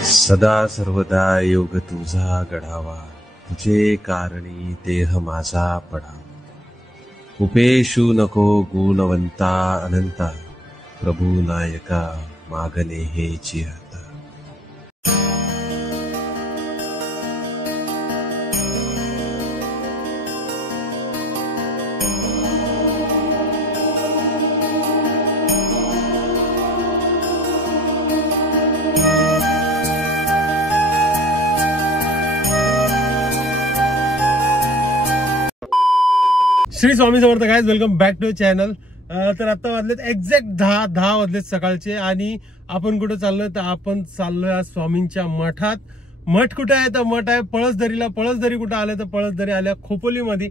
सदा सर्वदा योग तुझा घडावा, तुझे कारणी देह माझा पडावा. उपेशू नको गुणवंता अनंता, प्रभू नायका मागणे हेची आता. Shri Swami Samarth guys, welcome back to channel. तर आता वाजलेत एक्झॅक्ट 10 वाजलेत सकाळचे आणि आपण कुठे चाललोय तर आपण चाललोय आज स्वामींच्या मठात. मठ कुठे आहे तर मठ आहे पळसदरीला. पळसदरी कुठे आले तर पळसदरी आल्या खोपोलीमध्ये.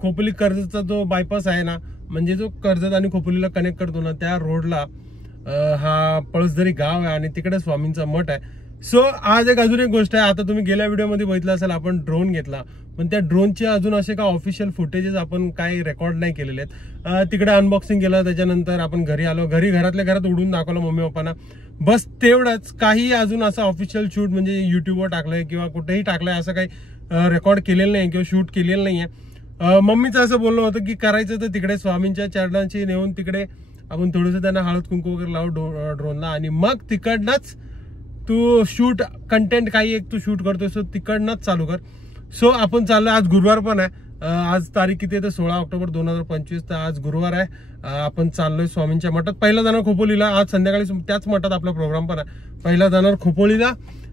खोपोली कर्जतचा जो बायपास आहे ना, म्हणजे जो कर्जत आणि खोपोलीला कनेक्ट करतो ना, त्या रोडला हा पळसदरी गाव आहे आणि तिकडे स्वामींचा मठ आहे. सो आज अजून एक गोष्ट आहे. आता तुम्ही गेल्या व्हिडिओमध्ये बघितलं असेल, आपण ड्रोन घेतला, पण त्या ड्रोनचे अजून असे का ऑफिशियल फुटेजेस आपण काही रेकॉर्ड नाही केलेले आहेत. तिकडे अनबॉक्सिंग केलं, त्याच्यानंतर आपण घरी आलो, घरातल्या घरात उडून दाखवलं मम्मी पप्पांना, बस तेवढंच. काही अजून असं ऑफिशियल शूट म्हणजे युट्यूबवर टाकलंय किंवा कुठेही टाकलंय असं काही रेकॉर्ड केलेलं नाही किंवा शूट केलेलं नाहीये. मम्मीचं असं बोलणं होतं की करायचं तर तिकडे स्वामींच्या चरणांची नेऊन तिकडे आपण थोडंसं त्यांना हळद कुंकू वगैरे लावू ड्रोनला आणि मग तिकडनंच तू शूट कंटेंट काही एक तू शूट करतोय, सो तिकडनंच चालू कर. सो आपण चाललो, आज गुरुवार पण आहे. आज तारीख किती आहे तर 16 ऑक्टोबर 2025. तर आज गुरुवार आहे. आपण चाललोय स्वामींच्या मठात. पहिला जाणार खोपोलीला. आज संध्याकाळी त्याच मठात आपला प्रोग्राम पण आहे. पहिला जाणार खोपोलीला,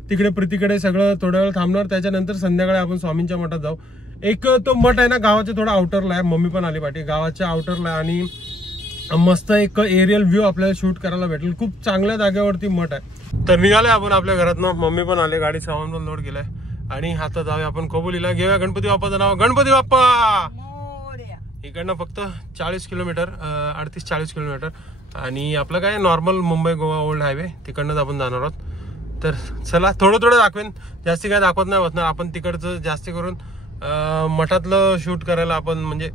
तिकडे प्रीतीकडे सगळं थोड्या वेळ थांबणार, त्याच्यानंतर संध्याकाळी आपण स्वामींच्या मठात जाऊ. एक तो मठ आहे ना गावाच्या थोडा आउटरला आहे. मम्मी पण आली पाठी गावाच्या आउटरला आणि मस्त एक एरियल व्ह्यू आपल्याला शूट करायला भेटेल. खूप चांगल्या जागेवरती मठ आहे. तर निघाले आपण आपल्या घरातनं. मम्मी पण आले, गाडी सामान पण लोड केलाय आणि आता जाऊया आपण खोपोलीला. घेऊया गणपती बाप्पाचं नाव. गणपती बाप्पा. इकडनं फक्त 40 किलोमीटर, 38-40 किलोमीटर. आणि आपलं काय normal Mumbai Goa old highway, तिकडनंच आपण जाणार आहोत. तर चला, थोडं दाखवेन, जास्ती काय दाखवत नाही बसणार. आपण तिकडचं जास्ती करून मठातलं शूट करायला आपण म्हणजे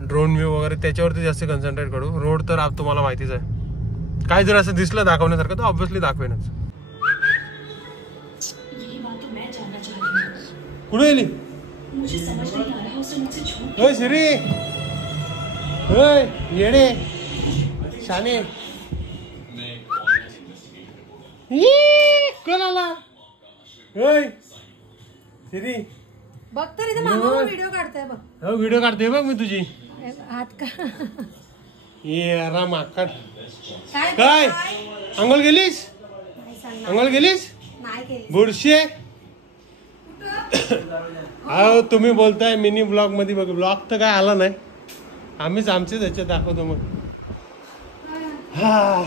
ड्रोन व्ह्यू वगैरे त्याच्यावरती जास्त कन्सन्ट्रेट करू. रोड तर तुम्हाला माहितीच आहे. काय जर असं दिसलं दाखवण्यासारखं तर ऑब्व्हियसली दाखवेनच. कुठे गेली श्री? येडे शाने कोण आला? श्री बघ तर इथे मामा व्हिडिओ काढताय बघ. हो, व्हिडिओ काढते बघ मी तुझी. हात का ये राम आकड. काय अंघोळ गेलीस? अंघोळ गेलीस? बुरशी आहे. अहो तुम्ही बोलताय मिनी ब्लॉग मध्ये. बघ ब्लॉग तर काय आला नाही, आम्हीच आमचेच ह्याच्यात दाखवतो. मग हा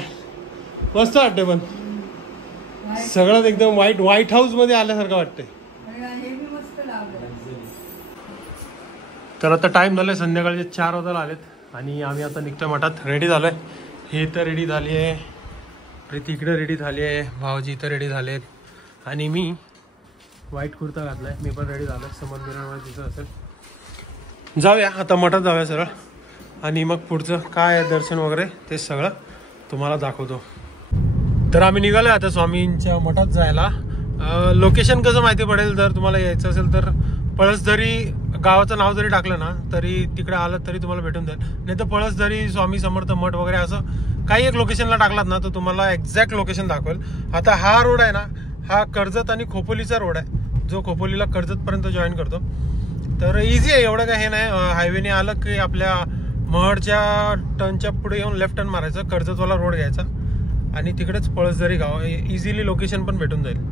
मस्त वाटते, पण सगळं एकदम व्हाईट हाऊस मध्ये आल्यासारखं वाटतंय. तर आता टाइम झालाय संध्याकाळचे 4 वाजायला आलेत आणि आम्ही आता निघतोय मठात. रेडी झालोय. हे तर रेडी झाली आहे, प्रीती इकडे रेडी झाली आहे, भाऊजी इथं रेडी झालेत आणि मी व्हाईट कुर्ता घातलाय. मी पण रेडी झालोय. समोर मिरर तिथं असेल. जाऊया आता मठात जाऊया सरळ आणि मग पुढचं काय दर्शन वगैरे ते सगळं तुम्हाला दाखवतो. तर आम्ही निघालोय आता स्वामींच्या मठात जायला. लोकेशन कसं माहिती पडेल जर तुम्हाला यायचं असेल तर पळसदरी गावाचं नाव जरी टाकलं ना तरी तिकडे आलं तरी तुम्हाला भेटून जाईल. नाही तर पळसदरी स्वामी समर्थ मठ वगैरे असं काही एक लोकेशनला टाकलात ना तर तुम्हाला एक्झॅक्ट लोकेशन दाखवेल. आता हा रोड आहे ना, हा कर्जत आणि खोपोलीचा रोड आहे, जो खोपोलीला कर्जतपर्यंत जॉईन करतो. तर इझी आहे, एवढं काय हे नाही. हायवेने आलं की आपल्या महडच्या टर्नच्या पुढे येऊन लेफ्ट टर्न मारायचं, कर्जतवाला रोड घ्यायचा आणि तिकडेच पळसदरी गाव. इझिली लोकेशन पण भेटून जाईल.